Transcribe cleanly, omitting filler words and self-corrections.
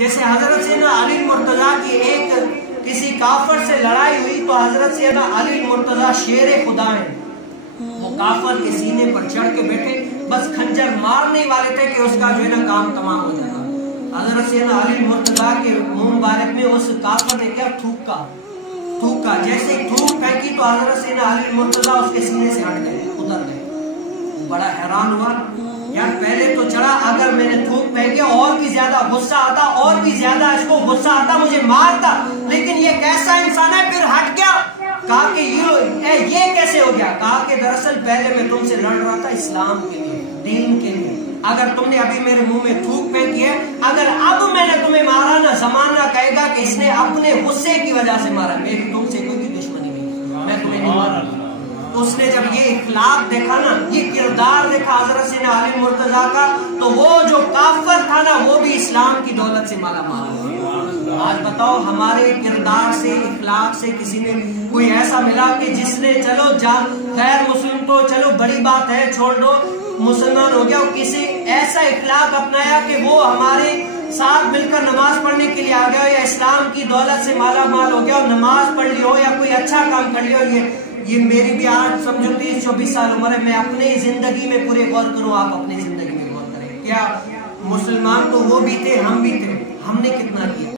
जैसे हजरत सैयदना अली मुर्तजा की एक किसी काफर से लड़ाई हुई तो हजरत सैयदना अली मुर्तजा शेर खुदा है, वो काफर के सीने पर चढ़ के बैठे, बस खंजर मारने वाले थे कि उसका जो है ना काम तमाम हो जाएगा। हजरत सैयदना अली मुर्तजा के मुंह मुबारक में उस काफर ने क्या थूका, जैसे थूक फेंकी तो हजरत सैयदना अली मुर्तजा उसके सीने से हट गए, उतर गए। बड़ा हैरान हुआ यार, पहले तो चढ़ा, अगर मैंने थूक फेंके और भी ज्यादा गुस्सा आता, और भी ज्यादा इसको गुस्सा आता, मुझे मारता, लेकिन ये कैसा इंसान है, फिर हट गया। कहा कि ये कैसे हो गया? कहा कि दरअसल पहले मैं तुमसे लड़ रहा था इस्लाम के लिए, दीन के लिए। अगर तुमने अभी मेरे मुंह में थूक फेंकी है, अगर अब मैंने तुम्हें मारा ना, जमाना कहेगा कि इसने अपने गुस्से की वजह से मारा, मेरी तुमसे कोई दुश्मनी नहीं, मैं तुम्हें नहीं मारा। तो उसने जब ये इखलाक देखा ना, ये किरदार देखा हजरत सैयदना अली मुर्तजा का, तो वो जो काफर था ना, वो भी इस्लाम की दौलत से माला माल। आज बताओ हमारे किरदार से, इखलाक से किसी ने कोई ऐसा मिला कि जिसने चलो खैर मुस्लिम तो चलो बड़ी बात है, छोड़ दो, मुसलमान हो गया, किसी ऐसा इखलाक अपनाया कि वो हमारे साथ मिलकर नमाज पढ़ने के लिए आ गया, या इस्लाम की दौलत से माला माल हो गया और नमाज पढ़ लियो या कोई अच्छा काम कर लियो। ये मेरी भी आज समझो 30-24 साल उम्र है, मैं अपने जिंदगी में पूरे गौर करूं, आप अपनी जिंदगी में गौर करें। क्या मुसलमान तो वो भी थे, हम भी थे, हमने कितना किया?